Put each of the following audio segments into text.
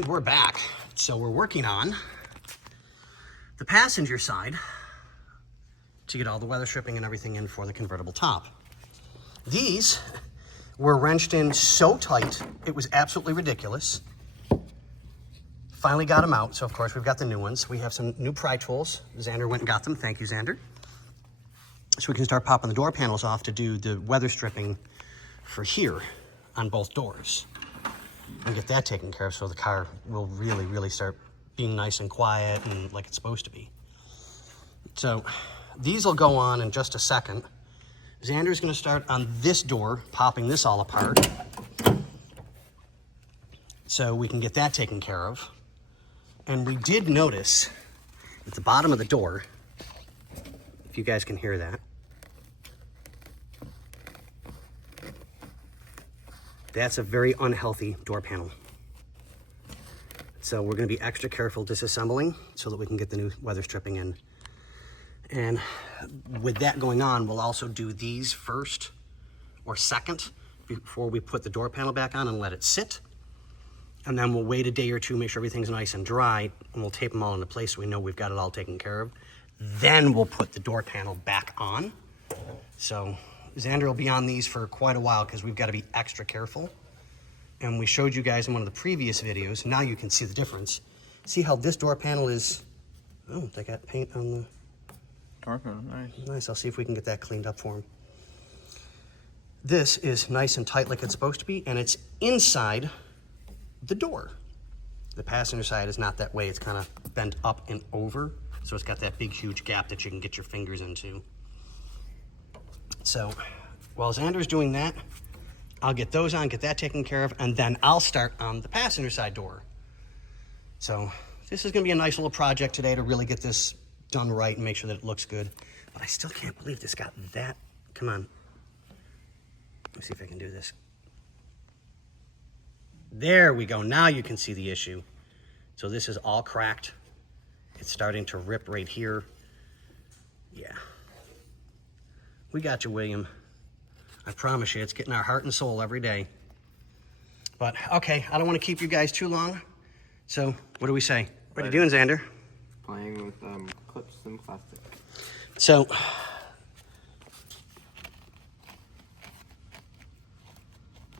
And we're back. So we're working on the passenger side to get all the weather stripping and everything in for the convertible top. These were wrenched in so tight, it was absolutely ridiculous. Finally got them out, so of course we've got the new ones. We have some new pry tools. Xander went and got them. Thank you, Xander. So we can start popping the door panels off to do the weather stripping for here on both doors. And get that taken care of so the car will really start being nice and quiet and like it's supposed to be. So these will go on in just a second. Xander's going to start on this door, popping this all apart so we can get that taken care of. And we did notice at the bottom of the door, if you guys can hear that, that's a very unhealthy door panel. So we're going to be extra careful disassembling so that we can get the new weather stripping in. And with that going on, we'll also do these first or second before we put the door panel back on and let it sit. And then we'll wait a day or two, make sure everything's nice and dry, and we'll tape them all into place so we know we've got it all taken care of. Then we'll put the door panel back on. So Xander will be on these for quite a while because we've got to be extra careful. And we showed you guys in one of the previous videos. Now you can see the difference. See how this door panel is, oh, they got paint on the door panel, nice. Nice, I'll see if we can get that cleaned up for him. This is nice and tight like it's supposed to be, and it's inside the door. The passenger side is not that way. It's kind of bent up and over. So it's got that big, huge gap that you can get your fingers into. So while Xander's doing that, I'll get those on, get that taken care of, and then I'll start on the passenger side door. So this is gonna be a nice little project today to really get this done right and make sure that it looks good. But I still can't believe this got that. Come on. Let me see if I can do this. There we go. Now you can see the issue. So this is all cracked. It's starting to rip right here. Yeah. We got you, William. I promise you, it's getting our heart and soul every day. But, okay, I don't want to keep you guys too long. So, what do we say? What are you doing, Xander? Playing with clips and plastic. So,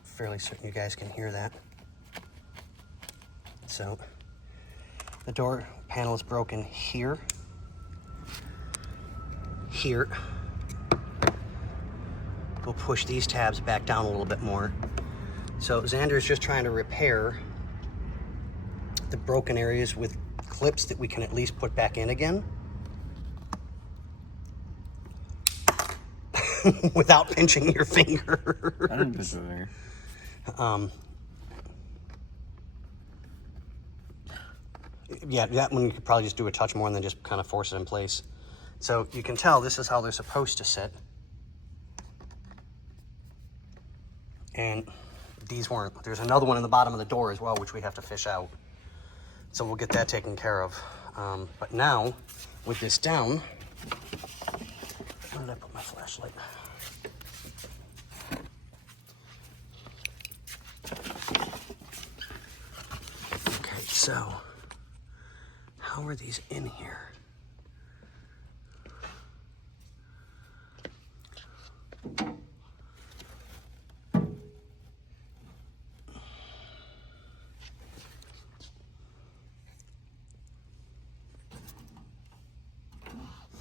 fairly certain you guys can hear that. So, the door panel is broken here, here. We'll push these tabs back down a little bit more. So Xander's just trying to repair the broken areas with clips that we can at least put back in again. Without pinching your finger. I didn't pinch my finger. Yeah, that one you could probably just do a touch more and then just kind of force it in place. So you can tell this is how they're supposed to sit. And these weren't. There's another one in the bottom of the door as well, which we have to fish out. So we'll get that taken care of. But now, with this down, where did I put my flashlight? Okay, so how are these in here?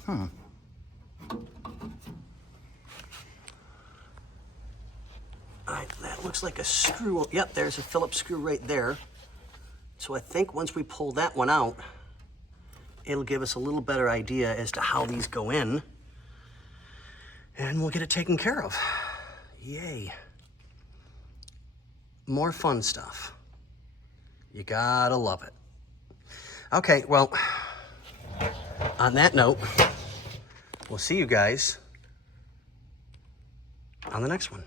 All right, that looks like a screw. Yep, there's a Phillips screw right there. So I think once we pull that one out, it'll give us a little better idea as to how these go in. And we'll get it taken care of. Yay. More fun stuff. You gotta love it. Okay, well, on that note, we'll see you guys on the next one.